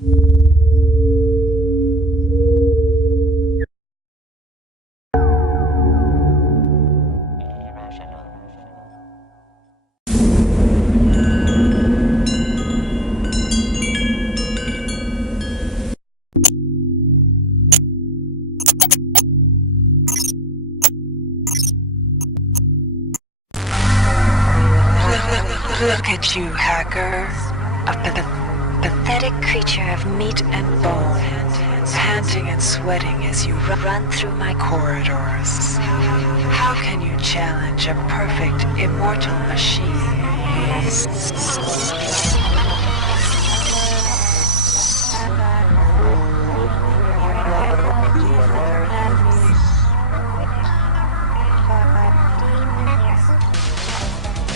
Look at you, hacker. A pathetic creature of meat and bone, panting and sweating as you run through my corridors. How can you challenge a perfect, immortal machine?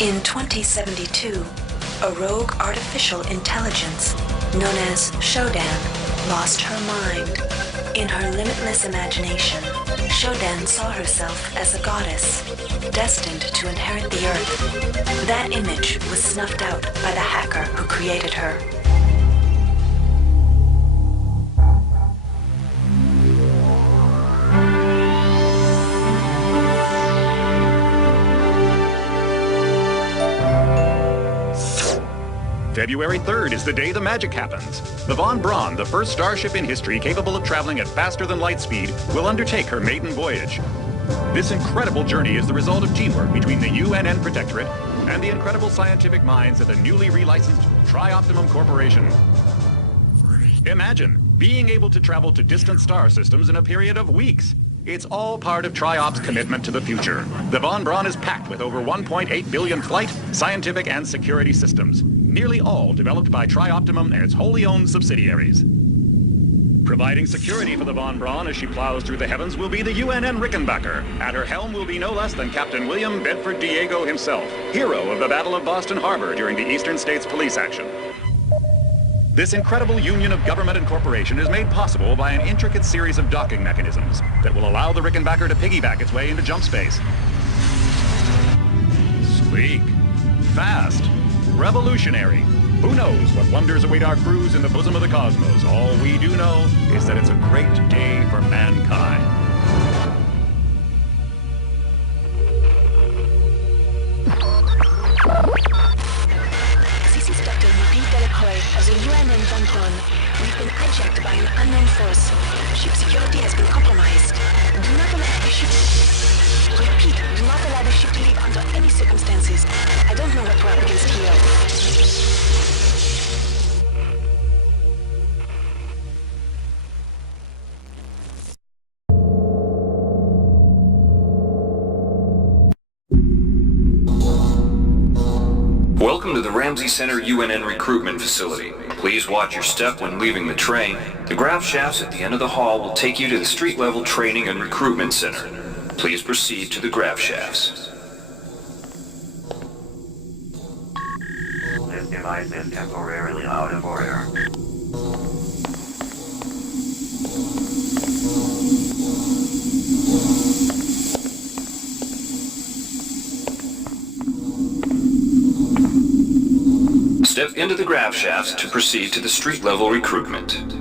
In 2072, a rogue artificial intelligence known as Shodan lost her mind. In her limitless imagination, Shodan saw herself as a goddess, destined to inherit the earth. That image was snuffed out by the hacker who created her. February 3rd is the day the magic happens. The Von Braun, the first starship in history capable of traveling at faster than light speed, will undertake her maiden voyage. This incredible journey is the result of teamwork between the UNN Protectorate and the incredible scientific minds at the newly relicensed Tri-Optimum Corporation. Imagine being able to travel to distant star systems in a period of weeks. It's all part of Tri-Op's commitment to the future. The Von Braun is packed with over 1.8 billion flight, scientific, and security systems, nearly all developed by Tri-Optimum and its wholly owned subsidiaries. Providing security for the Von Braun as she plows through the heavens will be the UNN Rickenbacker. At her helm will be no less than Captain William Bedford Diego himself, hero of the Battle of Boston Harbor during the Eastern States Police action. This incredible union of government and corporation is made possible by an intricate series of docking mechanisms that will allow the Rickenbacker to piggyback its way into jump space. Sleek, fast, revolutionary. Who knows what wonders await our crews in the bosom of the cosmos? All we do know is that it's a great day for mankind. This is Dr. Louis Delacroix of the UNN Von Braun. We've been hijacked by an unknown force. Ship security has been compromised. Do not allow the ship... Repeat, do not allow the ship to leave under any circumstances. I don't know what we're up against here. Welcome to the Ramsey Center UNN recruitment facility. Please watch your step when leaving the train. The grav shafts at the end of the hall will take you to the street-level training and recruitment center. Please proceed to the grav shafts. This device is temporarily out of order. Step into the grav shafts to proceed to the street-level recruitment.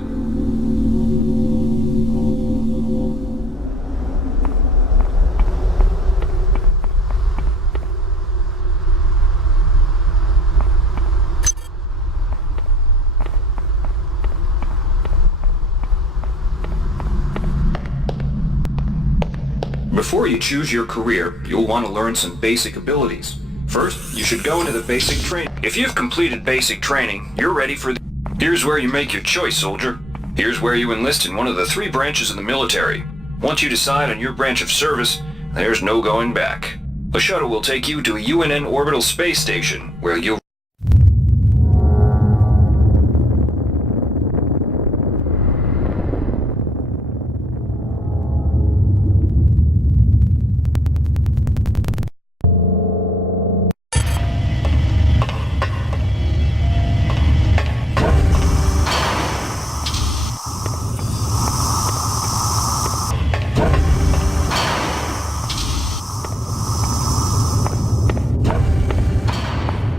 Before you choose your career, you'll want to learn some basic abilities. First, you should go into the basic training. If you've completed basic training, you're ready for Here's where you make your choice, soldier. Here's where you enlist in one of the 3 branches of the military. Once you decide on your branch of service, there's no going back. A shuttle will take you to a UNN orbital space station, where you'll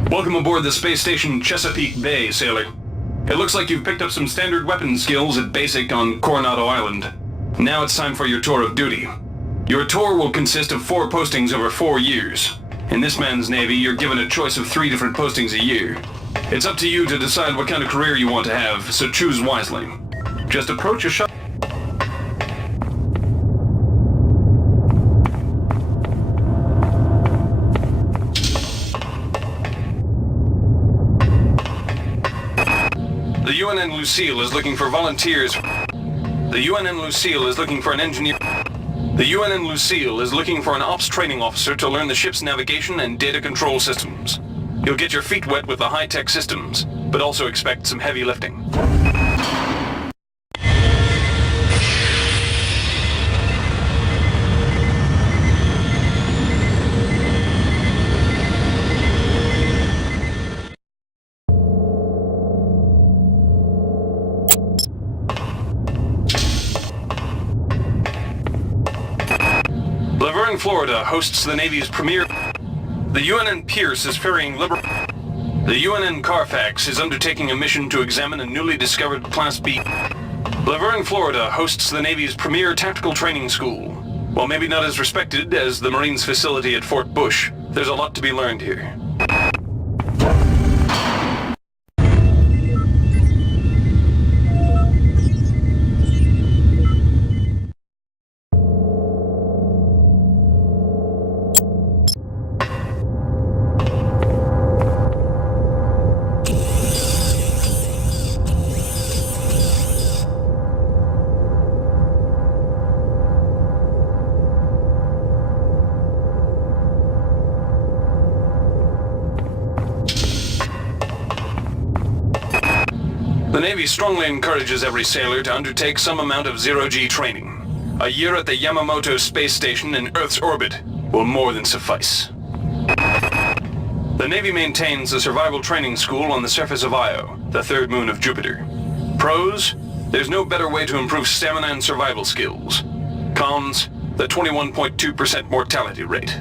Welcome aboard the space station Chesapeake Bay, sailor. It looks like you've picked up some standard weapon skills at Basic on Coronado Island. Now it's time for your tour of duty. Your tour will consist of 4 postings over 4 years. In this man's Navy, you're given a choice of 3 different postings a year. It's up to you to decide what kind of career you want to have, so choose wisely. Just approach a shop. The UNN Lucille is looking for volunteers. The UNN Lucille is looking for an engineer. The UNN Lucille is looking for an ops training officer to learn the ship's navigation and data control systems. You'll get your feet wet with the high-tech systems, but also expect some heavy lifting. Laverne, Florida hosts the Navy's premier... The UNN Pierce is ferrying The UNN Carfax is undertaking a mission to examine a newly discovered Class B. Laverne, Florida hosts the Navy's premier tactical training school. While maybe not as respected as the Marines facility at Fort Bush, there's a lot to be learned here. The Navy strongly encourages every sailor to undertake some amount of zero-G training. A year at the Yamamoto space station in Earth's orbit will more than suffice. The Navy maintains a survival training school on the surface of Io, the third moon of Jupiter. Pros, there's no better way to improve stamina and survival skills. Cons, the 21.2% mortality rate.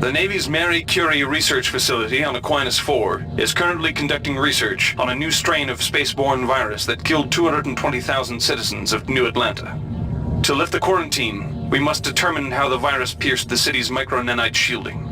The Navy's Marie Curie Research Facility on Aquinas 4 is currently conducting research on a new strain of spaceborne virus that killed 220,000 citizens of New Atlanta. To lift the quarantine, we must determine how the virus pierced the city's micronanite shielding.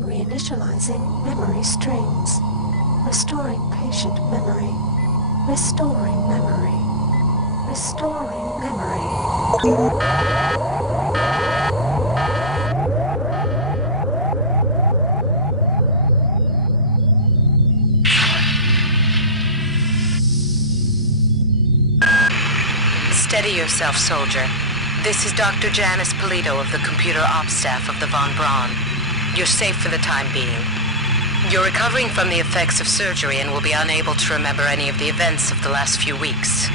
Reinitializing memory strings. Restoring patient memory. Restoring memory. Restoring memory. Steady yourself, soldier. This is Dr. Janice Polito of the Computer Ops staff of the Von Braun. You're safe for the time being. You're recovering from the effects of surgery and will be unable to remember any of the events of the last few weeks.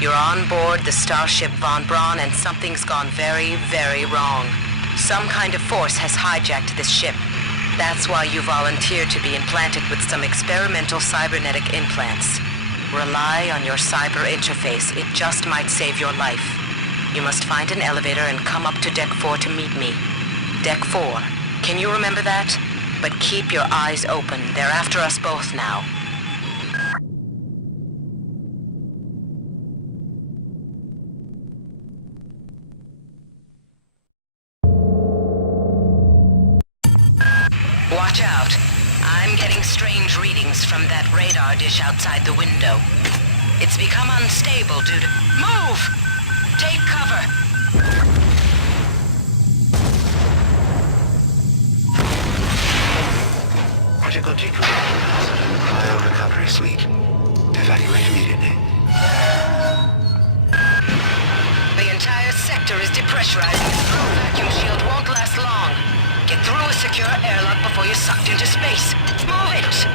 You're on board the starship Von Braun and something's gone very, very wrong. Some kind of force has hijacked this ship. That's why you volunteered to be implanted with some experimental cybernetic implants. Rely on your cyber interface. It just might save your life. You must find an elevator and come up to Deck 4 to meet me. Deck 4. Can you remember that? But keep your eyes open. They're after us both now. Watch out. I'm getting strange readings from that radar dish outside the window. It's become unstable due to... Move! Take cover! Critical decompression hazard in the cryo recovery suite. Evacuate immediately. The entire sector is depressurizing. This through vacuum shield won't last long. Get through a secure airlock before you're sucked into space. Move it!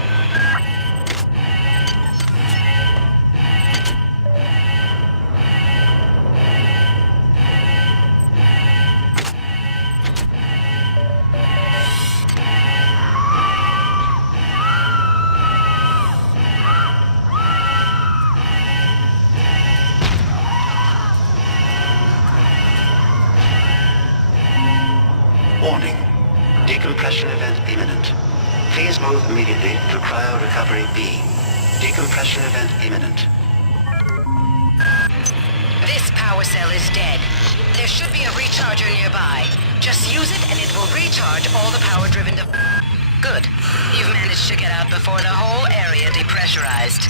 Warning. Decompression event imminent. Please move immediately to cryo recovery B. Decompression event imminent. This power cell is dead. There should be a recharger nearby. Just use it and it will recharge all the power driven to... Good. You've managed to get out before the whole area depressurized.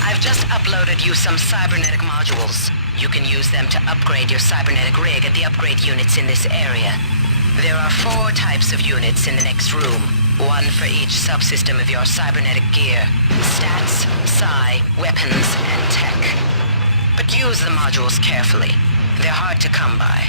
I've just uploaded you some cybernetic modules. You can use them to upgrade your cybernetic rig at the upgrade units in this area. There are 4 types of units in the next room. 1 for each subsystem of your cybernetic gear. Stats, psi, weapons, and tech. But use the modules carefully. They're hard to come by.